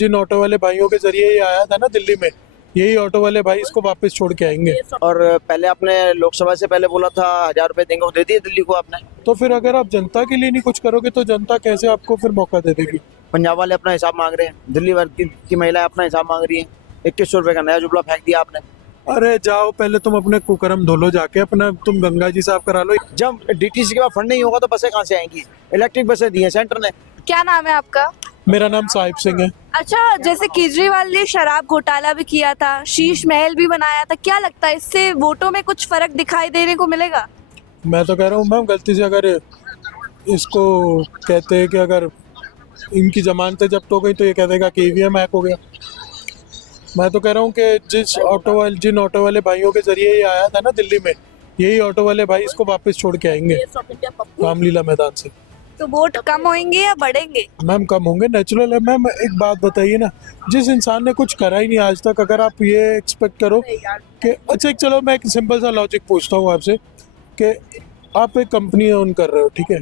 जिन auto वाले भाइयों के जरिए ये आया था ना दिल्ली में, यही ऑटो वाले भाई इसको वापस छोड़ के आएंगे। और पहले आपने लोकसभा से पहले बोला था 1,000 रुपए देंगे, वो दे दिए दिल्ली को आपने? तो फिर अगर आप जनता के लिए नहीं कुछ करोगे तो जनता कैसे आपको फिर मौका दे देगी? पंजाब वाले अपना हिसाब मांग रहे हैं, दिल्ली भर की महिलाएं अपना हिसाब मांग रही हैं। 2100 रुपए का नया जुमला फेंक दिया आपने। अरे जाओ, पहले तुम अपने कुकर्म धो लो जाके, अपना तुम गंगा जी साफ करा लो। जब डीटीसी के पास फंड नहीं होगा तो बसें कहाँ से आएंगी? इलेक्ट्रिक बसें दी हैं सेंटर ने। क्या नाम है आपका? मेरा नाम साहिब सिंह है। अच्छा, जैसे केजरीवाल ने शराब घोटाला भी किया था, शीश महल भी बनाया था, क्या लगता है इससे वोटों में कुछ फर्क दिखाई देने को मिलेगा? मैं तो कह रहा हूँ मैम, गलती से अगर इसको कहते हैं कि अगर इनकी जमानतें जब्त हो गई तो ये कह देगा कि ईवीएम हैक हो गया। मैं तो कह रहा हूँ कि जिन ऑटो वाले भाइयों के जरिए ये आया था ना दिल्ली में, यही ऑटो वाले भाई इसको वापस छोड़ के आएंगे रामलीला मैदान से। तो वोट कम होंगे या बढ़ेंगे? मैम कम होंगे, नेचुरल है मैम। एक बात बताइए ना, जिस इंसान ने कुछ करा ही नहीं आज तक, अगर आप ये एक्सपेक्ट करो कि अच्छा चलो मैं एक सिंपल सा लॉजिक पूछता हूँ आपसे कि आप एक कंपनी ओन कर रहे हो, ठीक है?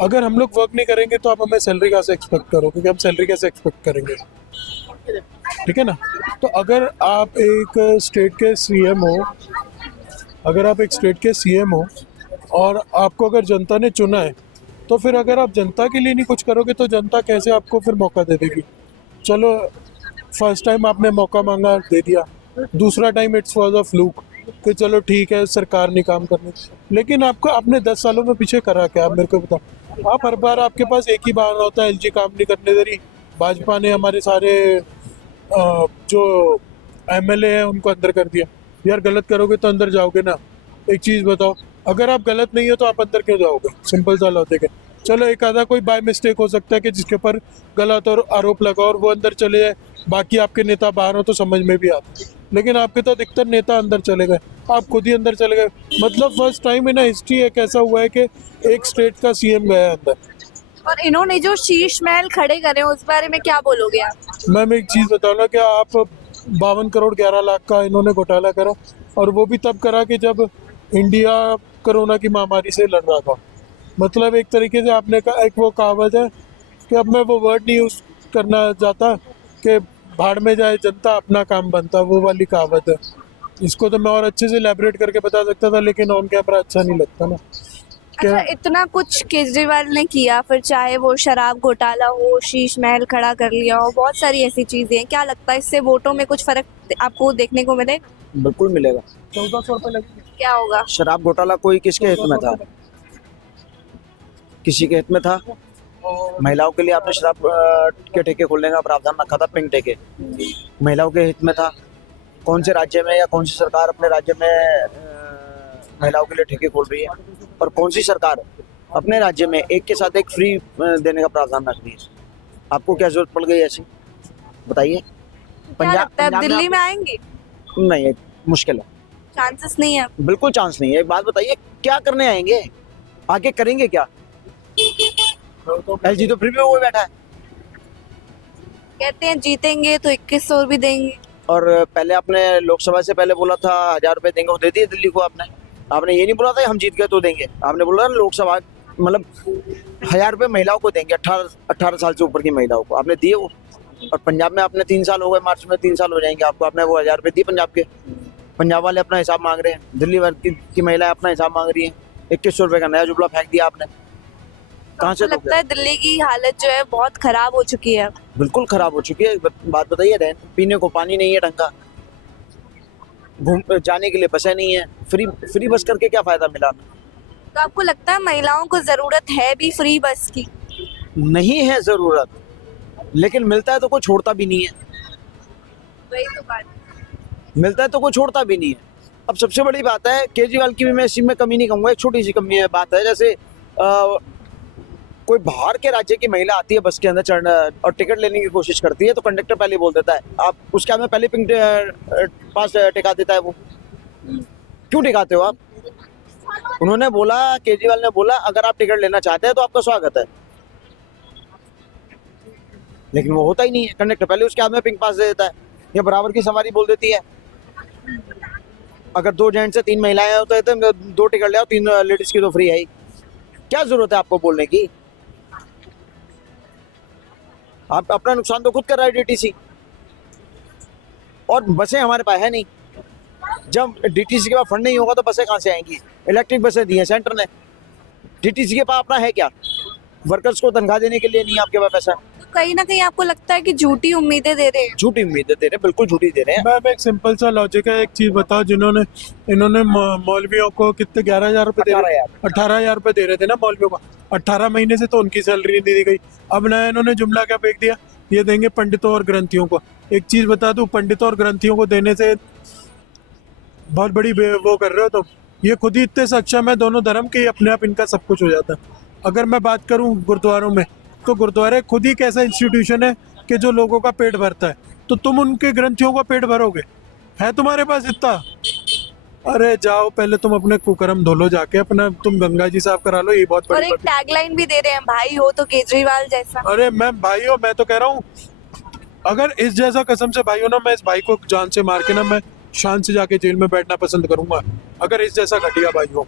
अगर हम लोग वर्क नहीं करेंगे तो आप हमें सैलरी कहाँ से एक्सपेक्ट करो, क्योंकि हम सैलरी कैसे एक्सपेक्ट करेंगे, ठीक है ना? तो अगर आप एक स्टेट के सीएम हो, और आपको अगर जनता ने चुना है, तो फिर अगर आप जनता के लिए नहीं कुछ करोगे तो जनता कैसे आपको फिर मौका दे देगी? चलो फर्स्ट टाइम आपने मौका मांगा, दे दिया। दूसरा time it's was a fluke कि चलो ठीक है सरकार नहीं काम करनी, लेकिन आपको आपने 10 सालों में पीछे करा क्या? आप मेरे को बताओ। आप हर बार आपके पास एक ही बहाना होता है, एलजी काम नहीं करने दे रही, भाजपा ने हमारे सारे जो एमएलए हैं उनको अंदर कर दिया। यार गलत करोगे तो अंदर जाओगे ना। एक चीज़ बताओ, अगर आप गलत नहीं हो तो आप अंदर क्यों जाओगे? सिंपल सा लॉजिक है। चलो एक आधा कोई बाय मिस्टेक हो सकता है कि जिसके ऊपर गलत और आरोप लगा और वो अंदर चले जाए, बाकी आपके नेता बाहर हो तो समझ में भी आता है, लेकिन आपके तो अधिकतर नेता अंदर चले गए, आप खुद ही अंदर चले गए। मतलब फर्स्ट टाइम इन हिस्ट्री एक ऐसा हुआ है कि एक स्टेट का सीएम गया अंदर। और इन्होंने जो शीश महल खड़े करे उस बारे में क्या बोलोगे आप? मैम एक चीज़ बताओ ना, क्या आप 52 करोड़ 11 लाख का इन्होंने घोटाला करा, और वो भी तब करा कि जब इंडिया कोरोना की महामारी से लड़ रहा था। मतलब एक तरीके से आपने कहा, एक वो कहावत है कि अब मैं वो वर्ड नहीं यूज़ करना चाहता कि भाड़ में जाए जनता अपना काम बनता, वो वाली कहावत है। इसको तो मैं और अच्छे से एलैबोरेट करके बता सकता था, लेकिन ऑन कैमरा अच्छा नहीं लगता ना। अच्छा, इतना कुछ केजरीवाल ने किया, फिर चाहे वो शराब घोटाला हो, शीश महल खड़ा कर लिया हो, बहुत सारी ऐसी चीजें हैं, क्या लगता है इससे वोटों में कुछ फर्क आपको देखने को मिलेगा? बिल्कुल मिलेगा। 1400 रुपये लगेंगे। क्या होगा? शराब घोटाला कोई किसके हित में था? किसी के हित में था? महिलाओं के लिए आपने शराब के ठेके खोलने का प्रावधान रखा था, पिंक ठेके, महिलाओं के हित में था? कौन से राज्य में या कौन सी सरकार अपने राज्य में महिलाओं के लिए ठेके खोल रही है? और कौन सी सरकार अपने राज्य में एक के साथ एक फ्री देने का प्रावधान रख रही है? आपको क्या जरूरत पड़ गई ऐसी, बताइए? क्या लगता है पंजाब दिल्ली में आएंगे? नहीं, मुश्किल है, चांसेस नहीं है? बिल्कुल चांस नहीं है। एक बात बताइए, क्या करने आएंगे? आगे करेंगे क्या? एलजी तो फिर भी वो बैठा है। कहते हैं जीतेंगे तो 2100 भी देंगे। और पहले आपने लोकसभा से पहले बोला था 1,000 रुपए देंगे, वो दे दिए दिल्ली को आपने? आपने ये नहीं बोला था हम जीत गए तो देंगे, आपने बोला ना लोकसभा मतलब 1,000 रुपए महिलाओं को देंगे, 18 साल से ऊपर की महिलाओं को, आपने दिए वो? और पंजाब में आपने 3 साल हो गए, मार्च में 3 साल हो जाएंगे आपको, आपने वो 1,000 रुपए दिए पंजाब के? पंजाब वाले अपना हिसाब मांग रहे हैं, दिल्ली भर की महिलाएं अपना हिसाब मांग रही हैं। 2100 रुपए का नया जुमला फेंक दिया आपने। कहाँ से लगता है दिल्ली की हालत जो है बहुत खराब हो चुकी है? बिल्कुल खराब हो चुकी है। बात बताइए, पीने को पानी नहीं है ढंग का, घूम जाने के लिए बसें नहीं है, फ्री बस करके क्या फायदा मिला? तो आपको लगता है महिलाओं को जरूरत है भी फ्री बस की? नहीं है जरूरत, लेकिन मिलता है तो कोई छोड़ता भी नहीं है। वही तो बात, मिलता है तो कोई छोड़ता भी नहीं है। अब सबसे बड़ी बात है, केजरीवाल की भी मैं इसी में कमी नहीं कहूँगा, एक छोटी सी कमी है बात है, जैसे कोई बाहर के राज्य की महिला आती है बस के अंदर चढ़ना और टिकट लेने की कोशिश करती है तो कंडक्टर पहले बोल देता है आप उसके हमें पहले पिंक पास टिका देता है। वो क्यों टिकाते हो आप? उन्होंने बोला, केजरीवाल ने बोला अगर आप टिकट लेना चाहते हैं तो आपका स्वागत है, लेकिन वो होता ही नहीं है। कंडक्टर पहले उसके हाथ में पिंक पास दे देता है, या बराबर की सवारी बोल देती है अगर 2 जेंट्स से 3 महिलाएं हो तो 2 टिकट ले आओ, 3 लेडीज की तो फ्री है ही। क्या जरूरत है आपको बोलने की? आप अपना नुकसान तो खुद कर रहा है डीटीसी। और बसें हमारे पास है नहीं, जब डीटीसी के पास फंड नहीं होगा तो बसें कहाँ से आएंगी? इलेक्ट्रिक बसें दी हैं सेंटर ने, डीटीसी के पास अपना है क्या? वर्कर्स को तनख्वाह देने के लिए नहीं है आपके पास पैसा। तो कहीं ना कहीं आपको लगता है कि झूठी उम्मीदें दे रहे हैं। झूठी उम्मीदें दे रहे हैं, बिल्कुल झूठी दे रहे हैं। मैम एक सिंपल सा लॉजिक है, एक चीज बताओ, जिन्होंने इन्होंने मौलवियों को कितने 11,000 रुपए दे रहे, 18,000 रुपए दे रहे थे ना मौलवियों को, 18 महीने से तो उनकी सैलरी नहीं दी गई। अब नया इन्होंने जुमला क्या फेंक दिया, ये देंगे पंडितों और ग्रंथियों को। एक चीज बता दूं, पंडितों और ग्रंथियों को देने से बहुत बड़ी वो कर रहे हो तुम। ये खुद ही इतने सक्षम है दोनों धर्म के, अपने आप इनका सब कुछ हो जाता है। अगर मैं बात करूं गुरुद्वारों में, तो गुरुद्वारे खुद ही एक ऐसा इंस्टीट्यूशन है कि जो लोगों का पेट भरता है, तो तुम उनके ग्रंथियों का पेट भरोगे? है तुम्हारे पास इतना? अरे जाओ पहले तुम अपने कुकर्म धो लो जाके, अपना तुम गंगा जी साफ करा लो, ये बहुत और बड़ी एक बात टैगलाइन भी दे रहे हैं, भाई हो तो केजरीवाल जैसा। है। अरे मैं भाई हो, मैं तो कह रहा हूँ, अगर इस जैसा कसम से भाई हो ना, मैं इस भाई को जान से मार के ना, मैं शान से जाके जेल में बैठना पसंद करूंगा, अगर इस जैसा घटिया भाई हो।